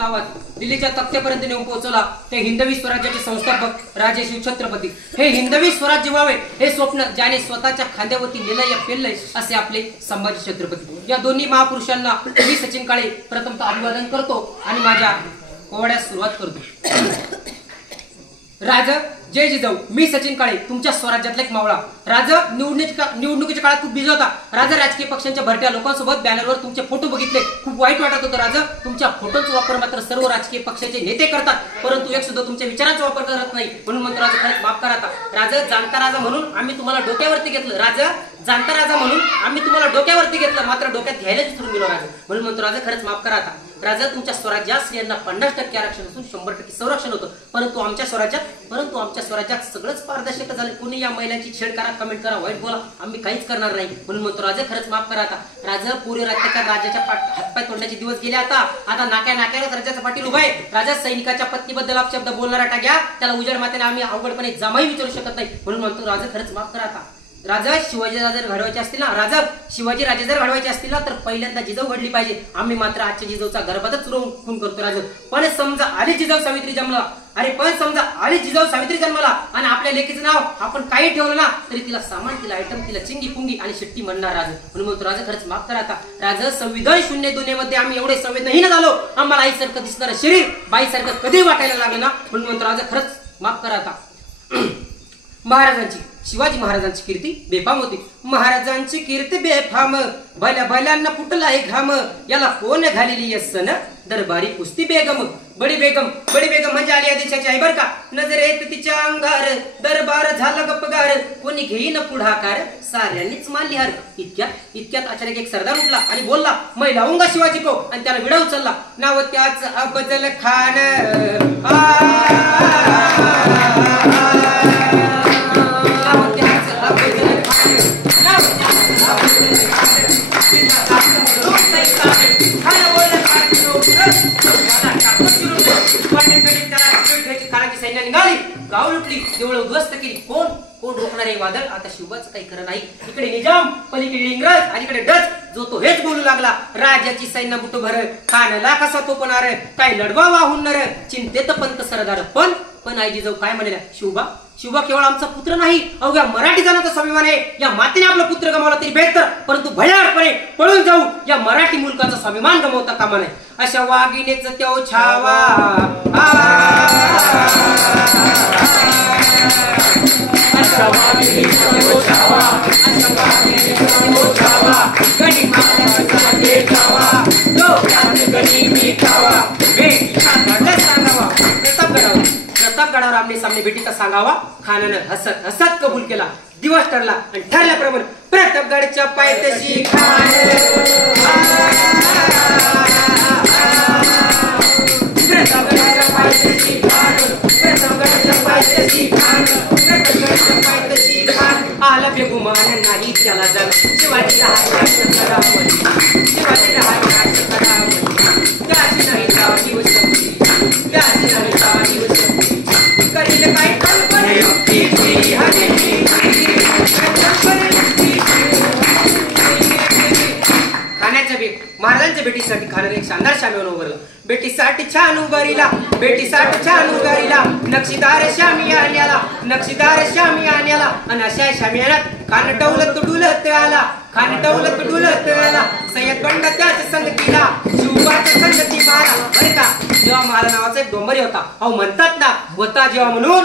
महाराजांचा आवाज दिल्लीच्या तख्त्यापर्यंत नेऊन पोहोचवला ते हिंदवी स्वराज्याचे संस्थापक राजे शिवछत्रपती. हे हिंदवी स्वराज्य व्हावे हे स्वप्न ज्याने स्वतःच्या खांद्यावरती नेलंय पेललंय असे आपले संभाजी छत्रपती. या दोन्ही महापुरुषांना मी सचिन काळे प्रथमतः अभिवादन करतो आणि माझ्या ओवाड्यास सुरुवात करतो. राज जय जिजाऊ, मी सचिन काळे तुमच्या स्वराज्यातला एक मावळा. राजा निवडणुकीच्या काळात खूप बिझी होता. राजा राजकीय पक्षांच्या भरत्या लोकांसोबत बॅनरवर तुमचे फोटो बघितले, खूप वाईट वाटत होतं. राजा तुमच्या फोटोचा वापर मात्र सर्व राजकीय पक्षाचे नेते करतात, परंतु एक सुद्धा तुमच्या विचारांचा वापर करत नाही. म्हणून म्हणतो राजा खरंच माफ करा. राजा जाणता राजा म्हणून आम्ही तुम्हाला डोक्यावरती घेतलं. राजा जाणता राजा म्हणून आम्ही तुम्हाला डोक्यावरती घेतलं, मात्र डोक्यात घ्यायलाच विसरून गेलो. राजा म्हणून म्हणतो राजा खरंच माफ करा. राजा तुमच्या स्वराज्यात स्त्रियांना 50% आरक्षण असून 100% संरक्षण होतं, परंतु आमच्या स्वराज्यात सगळंच पारदर्शक झालं. कोणी या महिलांची छेड करा, कमेंट करा, वाईट बोला, आम्ही काहीच करणार नाही. म्हणून म्हणतो राजा खरंच माफ करा. राजा पूर्व राज्याच्या राजाच्या हातपाय तोडण्याचे दिवस गेले. आता नाक्यावर राज्याचा पाटील उभा आहे. राजा सैनिकाच्या पत्नीबद्दल अपशब्द बोलणारा टाक्या त्याला उजड मातेने आम्ही अवघडपणे जमाही विचारू शकत नाही. म्हणून म्हणतो राजा खरंच माफ करा. राजा शिवाजी राजे जर घडवायचे असतील ना, राजा शिवाजी राजे जर घडवायचे असतील ना, तर पहिल्यांदा जिजाऊ घडली पाहिजे. आम्ही मात्र आजच्या जिजाऊचा गर्भातच खून करतो. राजा पण समजा आली जिजाऊ सावित्री जन्मला, आणि आपल्या लेकीचं नाव आपण काही ठेवलं ना तरी तिला सामान, तिला आयटम, तिला चिंगी पुंगी आणि शिट्टी म्हणणार. राजा म्हणून म्हणतो राजा खरंच माफ करा. राजा संविधान शून्य दुनियेमध्ये आम्ही एवढे संवेदनहीन झालो, आम्हाला आईसारखं दिसणारं शरीर बाईसारखं कधी वाटायला लागलं ना. म्हणून म्हणतो राजा खरंच माफ करा. महाराजांची शिवाजी महाराजांची कीर्ती बेफाम होती. महाराजांची कीर्ती बेफाम, भल्या भल्यांना फुटलाय घाम, याला कोण घालेली सन दरबारी कुस्ती बेगम. बडी बेगम म्हणजे आली देशाची आई बर का. नजरेत तिच्या अंगार दरबार झाला गप्पगार, कोणी घेईन पुढाकार साऱ्यांनीच मानली हार. इतक्यात अचानक एक सरदार उठला आणि बोलला, मै लावूंगा शिवाजी को, आणि त्याला विडा उचलला. नाव त्याच अफजल खान. सैन्य निघाली, गाव लुटली, देवळ उद्ध्वस्त केली. कोण रोखणारे वादळ? आता शिवाचं काही खरं नाही. इकडे निजाम, पलीकडे इंग्रज आणि इकडे डच. जो तो हेच बोलू लागला, राजाची सैन्य बुटो भर, खानला कसा तो पणार, काय लढवा वाहून नर, चिंतेत पंत सरदार. पण आई जिजाऊ काय म्हणाल्या, शिवबा केवळ आमचा पुत्र नाही, अवघ्या मराठी जनाचा स्वाभिमान आहे. या मातेने आपला पुत्र गमावला तरी बेहतर, परंतु भयानकपणे पळून जाऊ या मराठी मुलकाचा स्वाभिमान गमावता कामा नये. अशा वाघिणीच त्यो छावा, अशा वाघिणीच त्यो छावा, अशा वाघिणीच त्यो छावा, गणी माता ते छावा, डोक्यात गणी मी छावा, बेटीचा धडा सांगावा. प्रतापगडावर आमने सामने भेटीचा सांगावा. खानानं हसत कबूल केला. दिवस ठरला आणि ठरल्याप्रमाणे प्रतापगडच्या पायथ्याशी खान, प्रतापगडच्या पायथ्याशी खान, प्रतापगडच्या पायथ्याशी खान, प्रतापगडच्या पायथ्याशी खान. आला बेगुमान नाही त्याला जग, शिवाजी राहायचा करावं, शिवाजी राहायचा करावं. त्याची नाही जावी वसंती, त्याची नाही जावी वसंती, करील काय कल्पने युक्तीची हजेरी. खाण्याच्या महाराजांच्या भेटीसाठी खानाने एक शानदार शामियाना उभारला. बेटीसाठी छान उभारीला, बेटीसाठी छान उभारीला, नक्षीदार शामियान्याला, नक्षीदार शामियान्याला. आणि अशा शामियानात खान डौलत डुलत आला, खान डौलत डुलत आला. सय्यद बंड त्याच संगतीला, शिवबाच्या संगती मारा. बरं का, जेव्हा मारा नावाचा एक डोंबरी होता, अहो म्हणतात ना, होता जेव्हा म्हणून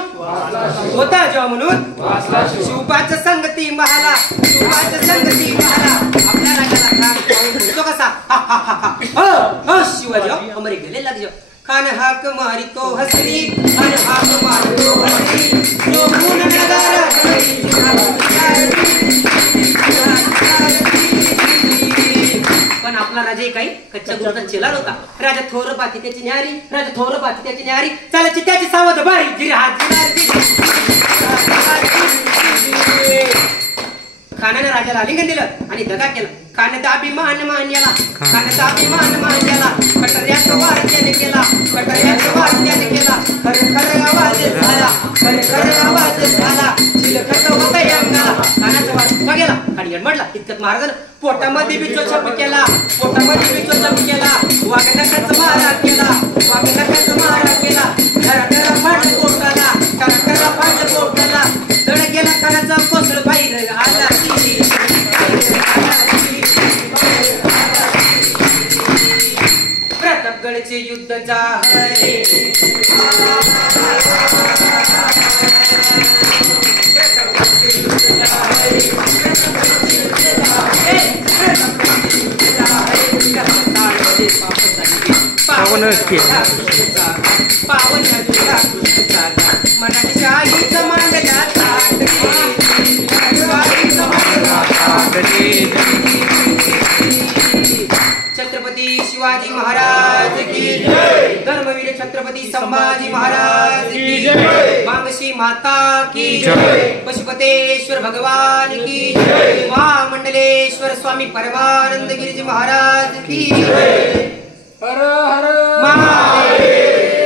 शिवबाच्या संगती महाला, शिवबाच्या संगती महाला. आपल्या राजाला खान म्हणतो कसा, शिवाजी अमरे गेले लागले. खान हाक मारितो हसरी, खान हाक मारितो हसरी, सोमून नगारा करी, पण आपला राजा काही कच्च्या गुरुचा चेला होता. राजा थोर पाती त्याची न्यारी, राजा थोर पाती त्याची न्यारी, चालायची त्याची सावध बारी, जिरे हात खानाने राजाला आलिंगन दिलं आणि दगा केला. खानाचा अभिमान मान्याला, खानाचा अभिमान मान्याला, कटऱ्याचा वार त्याने केला, कटऱ्याचा वार त्याने केला. खर आवाज झाला, खर आवाज झाला, चिलखत होता अंगाला. खानाचा वार उभा गेला आणि यडमडला. इतकत महाराजानं पोटामध्ये बिचो छाप केला, पोटामध्ये बिचो छाप केला. वाघनखाचा मारा केला, सगळचे युद्ध जाहले पावन मराठी शाहीचं मांडला छत्रपती शिवाजी महाराज की जय, धर्मवीर छत्रपती संभाजी महाराज की जय, मांगशी माता की जय, पशुपतेश्वर भगवान की जय, महामंडलेश्वर स्वामी परमानंद गिरिजी महाराज की जय। हर हर